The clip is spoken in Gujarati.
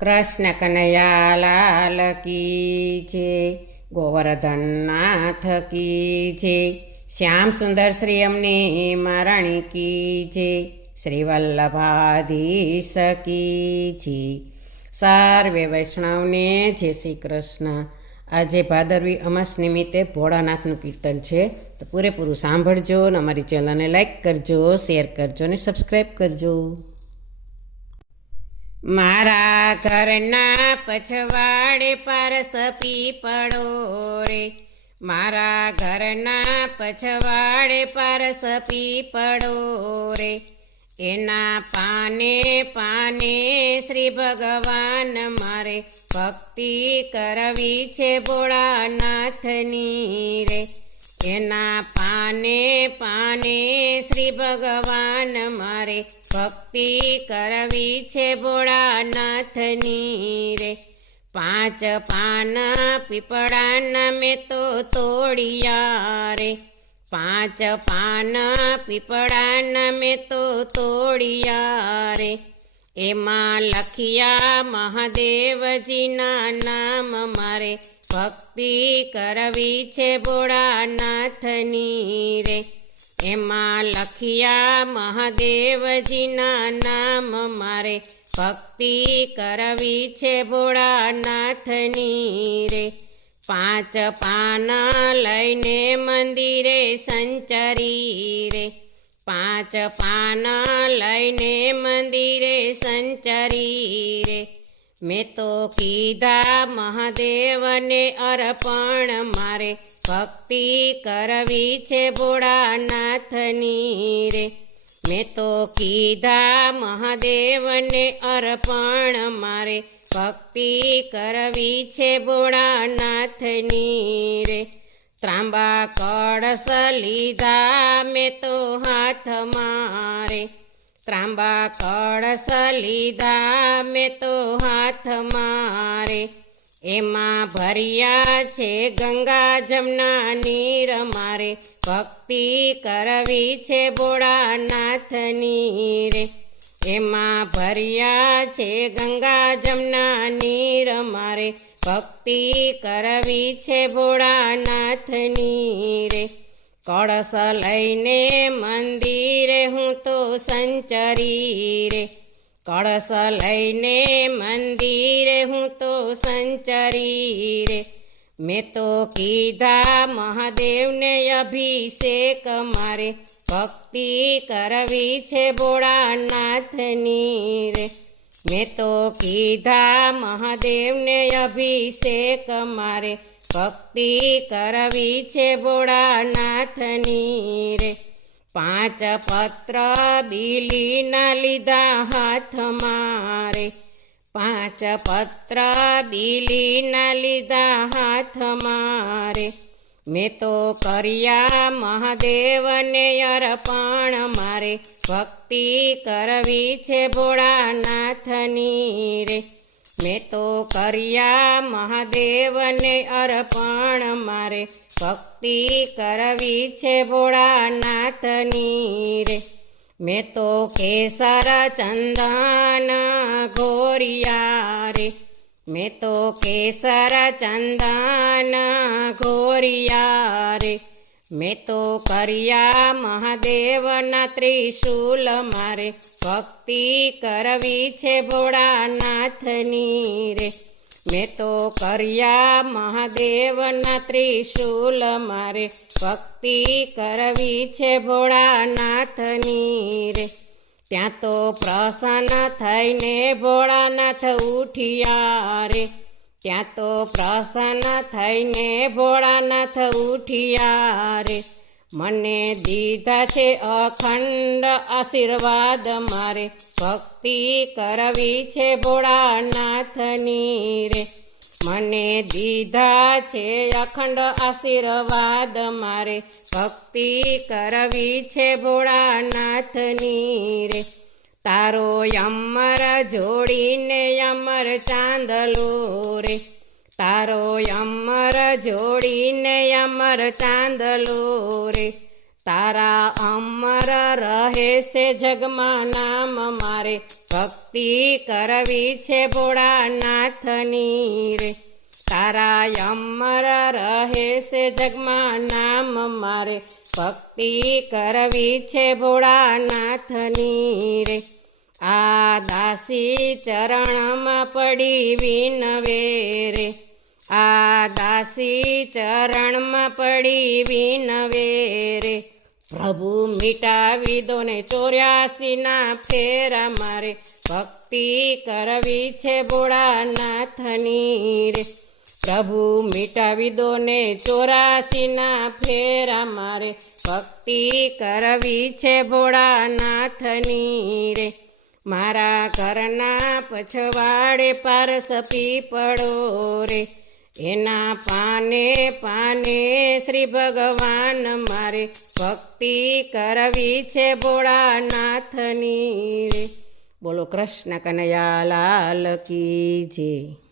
કૃષ્ણ કનૈયા લાલ કી જય, ગોવર્ધન નાથ કી જય, શ્યામ સુંદર શ્રી અમને મહારાણી કી જય, શ્રી વલ્લભાધીશ કી જય. સર્વે વૈષ્ણવને જય શ્રી કૃષ્ણ. આજે ભાદરવી અમાસ નિમિત્તે ભોળાનાથનું કીર્તન છે, તો પૂરેપૂરું સાંભળજો અને અમારી ચેનલને લાઈક કરજો, શેર કરજો અને સબસ્ક્રાઈબ કરજો. મારા ઘરના પછવાડે પારસ પીપળો રે, મારા ઘરના પછવાડે પારસ પીપળો રે, એના પાને પાને શ્રી ભગવાન મારે ભક્તિ કરવી છે ભોળાનાથની રે. એના પાને પાને શ્રી ભગવાન મારે ભક્તિ કરવી છે ભોળાનાથની રે. પાંચ પાન પીપળાના મેં તો તોડિયા રે, પાંચ પાન પીપળાના મેં તો તોડિયા રે. એમાં લખિયા મહાદેવજીના નામ મારે ભક્તિ કરવી છે ભોળાનાથની રે. એમાં લખિયા મહાદેવજીના નામ મારે ભક્તિ કરવી છે ભોળાનાથની રે. પાંચ પાના લઈને મંદિરે સંચરી રે, પાંચ પાના લઈને મંદિરે સંચરી રે. મેં તો કીધા મહાદેવને અર્પણ મારે ભક્તિ કરવી છે ભોળાનાથની રે. મેં તો કીધા મહાદેવને અર્પણ મારે ભક્તિ કરવી છે ભોળાનાથની રે. ત્રાંબા કળશ લીધા મેં તો હાથમાં રે, ત્રાંબા કળશ લીધા મેં તો હાથમાં રે. એમાં ભર્યા છે ગંગા જમના નીર મારે ભક્તિ કરવી છે ભોળાનાથની રે. એમાં ભર્યા છે ગંગા જમના નીર મારે ભક્તિ કરવી છે ભોળાનાથની રે. કળશ લઈને મંદિરે હું તો સંચરી રે, કળશ લઈને મંદિરે હું તો સંચરી રે. મેં તો કીધા મહાદેવને અભિષેક મારે ભક્તિ કરવી છે ભોળાનાથની રે. મેં તો કીધા મહાદેવને અભિષેક મારે ભક્તિ કરવી છે ભોળાનાથની રે. પાંચ પત્ર બીલીના લીધા હાથમાં રે, પાંચ પત્ર બીલીના લીધા હાથમાં રે. મેં તો કર્યા મહાદેવને અર્પણ મારે ભક્તિ કરવી છે ભોળાનાથની રે. મેં તો કર્યા મહાદેવને અર્પણ મારે ભક્તિ કરવી છે ભોળાનાથની રે. મેં તો કેસર ચંદન ઘોરિયા રે, મેં તો કેસર ચંદન ઘોરિયા રે. મેં તો કર્યા મહાદેવના ત્રિશૂલ મારે ભક્તિ કરવી છે ભોળાનાથની રે. મેં તો કર્યા મહાદેવના ત્રિશૂલ મારે ભક્તિ કરવી છે ભોળાનાથની રે. ત્યાં તો પ્રસન્ન થઈને ભોળાનાથ ઉઠિયા રે, ત્યાં તો પ્રસન્ન થઈને ભોળાનાથ ઉઠિયા રે. મને દીધા છે અખંડ આશીર્વાદ મારે ભક્તિ કરવી છે ભોળાનાથની રે. મને દીધા છે અખંડ આશીર્વાદ મારે ભક્તિ કરવી છે ભોળાનાથની રે. તારો અમર જોડીને અમર ચાંદલો રે, તારો અમર જોડીને અમર ચાંદલો રે. તારા અમર રહે છે જગમાં નામ મારે ભક્તિ ભક્તિ કરવી છે ભોળાનાથની રે તારા અમર રહે છે જગમાં નામ મારે ભક્તિ કરવી છે ભોળાનાથની રે આ દાસી ચરણમાં પડી વિનવે રે આ દાસી ચરણમાં પડી વિનવે રે પ્રભુ મિટાવી દો ને 84 ફેરા મારે ભક્તિ કરવી છે ભોળાનાથની રે પ્રભુ મિટાવી દો ને 84 ફેરા મારે ભક્તિ કરવી છે ભોળાનાથની રે મારા ઘરના પછવાડે પારસ પીપળો રે એના પાને પાને શ્રી ભગવાન મારે ભક્તિ કરવી છે ભોળાનાથની રે બોલો કૃષ્ણ કનૈયા લાલ કી જય